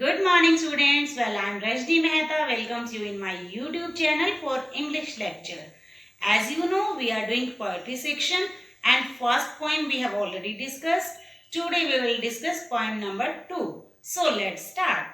Good morning students. Well, I am Rajdi Mehta welcomes you in my YouTube channel for English lecture. As you know, we are doing poetry section and first poem we have already discussed. Today we will discuss poem number 2. So let's start.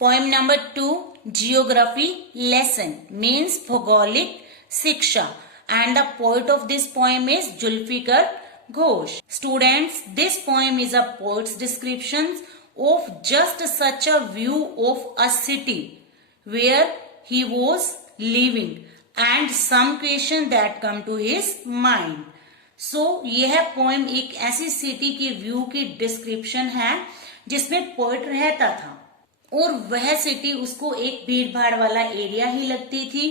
Poem number 2, Geography Lesson means Bhagolic Siksha, and the poet of this poem is Julfikar Ghosh. Students, this poem is a poet's description of just such a view of a city where he was living and some question that come to his mind. So यह poem एक ऐसी city की view की description है जिसमें poet रहता था और वह सिटी उसको एक भीड़ भाड़ वाला एरिया ही लगती थी।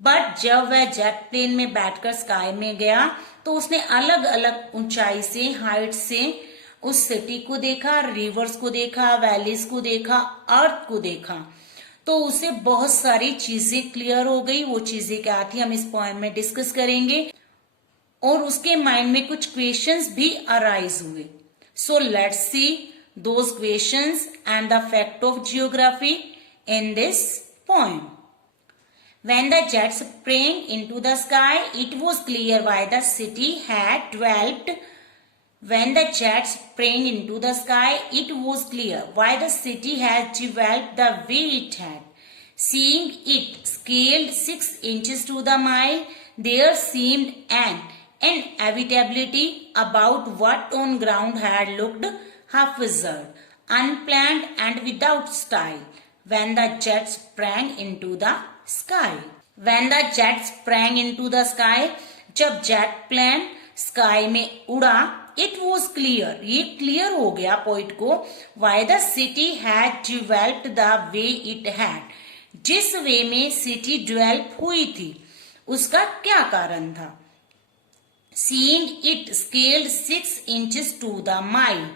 बट जब वह जेट प्लेन में बैठकर स्काई में गया तो उसने अलग अलग ऊंचाई से, हाइट से उस सिटी को देखा, रिवर्स को देखा, वैलीज को देखा, अर्थ को देखा, तो उसे बहुत सारी चीजें क्लियर हो गई। वो चीजें क्या थी हम इस पोएम में डिस्कस करेंगे और उसके माइंड में कुछ क्वेश्चंस भी अराइज हुए। So let's see those questions and the fact of geography in this poem. When the jet sprang into the sky, it was clear why the city had developed. When the jet sprang into the sky, it was clear why the city had developed the way it had. Seeing it scaled 6 inches to the mile, there seemed an inevitability about what on ground had looked haphazard, unplanned and without style. When the jet sprang into the sky. When the jet sprang into the sky, जब jet plane sky में उड़ा, it was clear, ये clear हो गया poet को, why the city had developed the way it had, जिस वे में city develop हुई थी उसका क्या कारण था। Seeing it scaled 6 inches to the mile,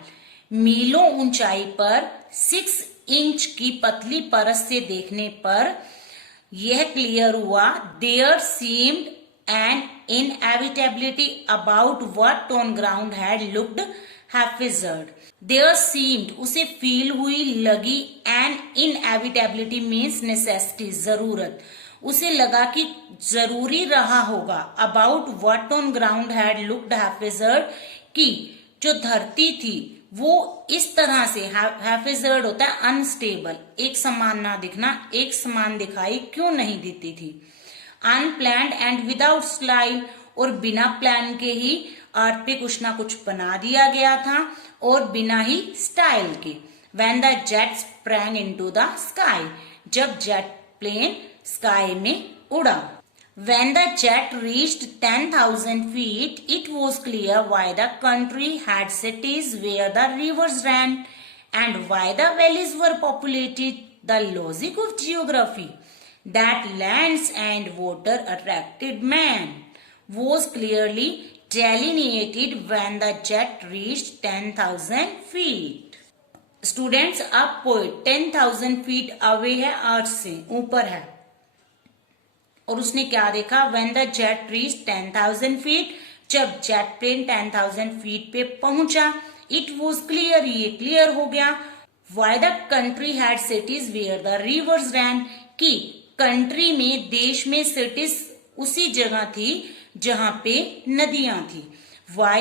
मीलों ऊंचाई पर 6 इंच की पतली परत से देखने पर यह क्लियर हुआ, there seemed an inevitability about what on ground had looked haphazard. There seemed उसे फील हुई, लगी, एन इनएविटेबिलिटी मीन्स नेसेसिटी, जरूरत, उसे लगा कि जरूरी रहा होगा, about what on ground had looked haphazard, कि जो धरती थी वो इस तरह से, हैफिजर्ड होता है अनस्टेबल, एक समान ना दिखना, एक समान दिखाई क्यों नहीं देती थी। अनप्लैन्ड एंड विदाउट स्टाइल, और बिना प्लान के ही अर्थ पे कुछ ना कुछ बना दिया गया था और बिना ही स्टाइल के। When the jet sprang into the sky, जब जेट प्लेन स्काई में उड़ा। When the jet reached 10,000 feet, it was clear why the country had cities where the rivers ran and why the valleys were populated. The logic of geography, that lands and water attracted man, was clearly delineated when the jet reached 10,000 feet. Students, अब poet 10,000 feet away है, अर्थ से ऊपर है, और उसने क्या देखा, when the jet reached 10,000 feet, जब जेट प्लेन 10,000 फीट पे पहुंचा, it was clear, ये क्लियर हो गया, why the country had cities where the rivers ran, कि कंट्री में, देश में सिटीज उसी जगह थी जहां पे नदियां थी। why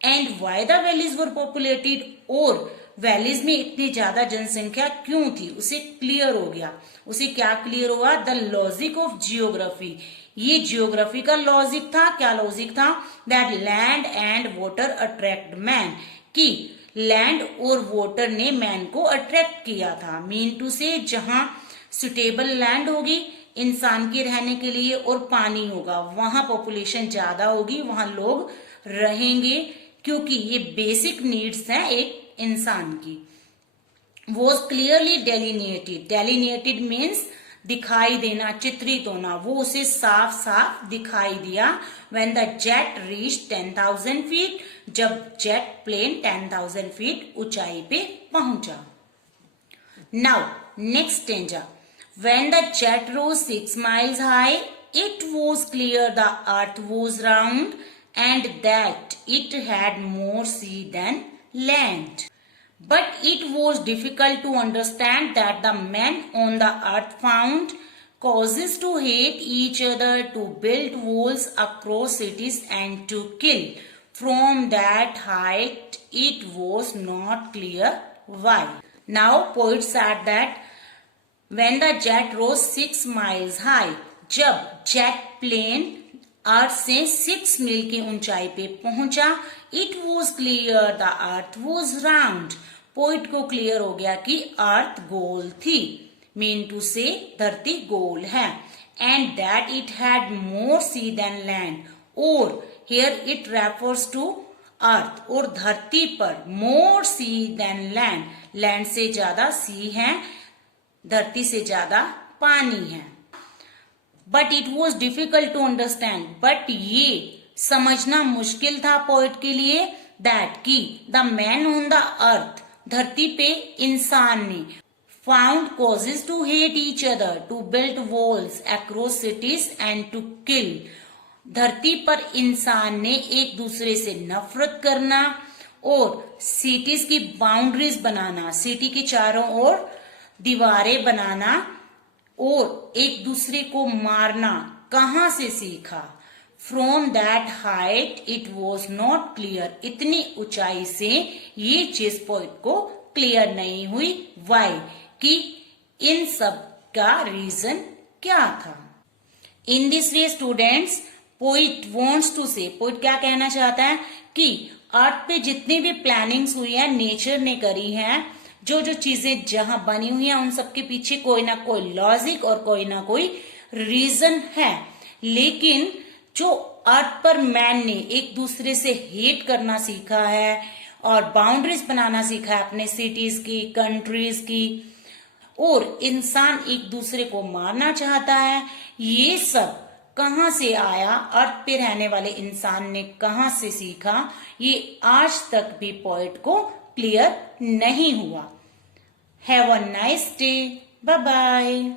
and why the valleys were populated, और वैलीज में इतनी ज्यादा जनसंख्या क्यों थी, उसे क्लियर हो गया। उसे क्या क्लियर हुआ, द लॉजिक ऑफ जियोग्राफी, ये जियोग्राफी का लॉजिक था। क्या लॉजिक था, that land and water attract man, कि लैंड और वाटर ने मैन को अट्रैक्ट किया था। मीन टू से, जहां सुटेबल लैंड होगी इंसान के रहने के लिए और पानी होगा, वहां पॉपुलेशन ज्यादा होगी, वहां लोग रहेंगे, क्योंकि ये बेसिक नीड्स हैं एक इंसान की। Was clearly delineated, delineated means दिखाई देना, चित्रित होना, वो उसे साफ साफ दिखाई दिया। When the jet reach 10,000 feet, जब जेट प्लेन 10,000 फीट ऊंचाई पे पहुंचा। Now next stanza, when the jet rose 6 miles high, it was clear the earth was round and that it had more sea than land. But it was difficult to understand that the men on the earth found causes to hate each other, to build walls across cities and to kill. From that height, it was not clear why. Now, poet said that when the jet rose 6 miles high, जब jet plane अर्थ से 6 मील की ऊंचाई पे पहुंचा, it was clear the earth was round. Poet को clear हो गया कि अर्थ गोल थी. मीन टू से धरती गोल है. And that it had more sea than land. और here it refers to earth. और धरती पर more sea than land. Land से ज्यादा सी है, धरती से ज्यादा पानी है. But it was difficult to understand. But ये समझना मुश्किल था पोइट के लिए दैट की the man on the earth, धरती पे इंसान ने, found causes to hate each other, to build walls across cities and to kill. धरती पर इंसान ने एक दूसरे से नफरत करना और सिटीज की बाउंड्रीज बनाना, सिटी के चारों ओर दीवारें बनाना और एक दूसरे को मारना कहां से सीखा. From that height it was not clear. इतनी ऊंचाई से ये चीज पोइट को क्लियर नहीं हुई. वाई, कि इन सब का रीजन क्या था. In this way students, poet wants to say, poet क्या कहना चाहता है कि अर्थ पे जितनी भी प्लानिंग्स हुई है, नेचर ने करी है, जो जो चीजें जहां बनी हुई हैं, उन सबके पीछे कोई ना कोई लॉजिक और कोई ना कोई रीजन है. लेकिन जो अर्थ पर मैन ने एक दूसरे से हेट करना सीखा है और बाउंड्रीज बनाना सीखा है अपने सिटीज की, कंट्रीज की, और इंसान एक दूसरे को मारना चाहता है, ये सब कहां से आया, अर्थ पे रहने वाले इंसान ने कहां से सीखा, ये आज तक भी पोइट को क्लियर नहीं हुआ. Have a nice day. Bye bye.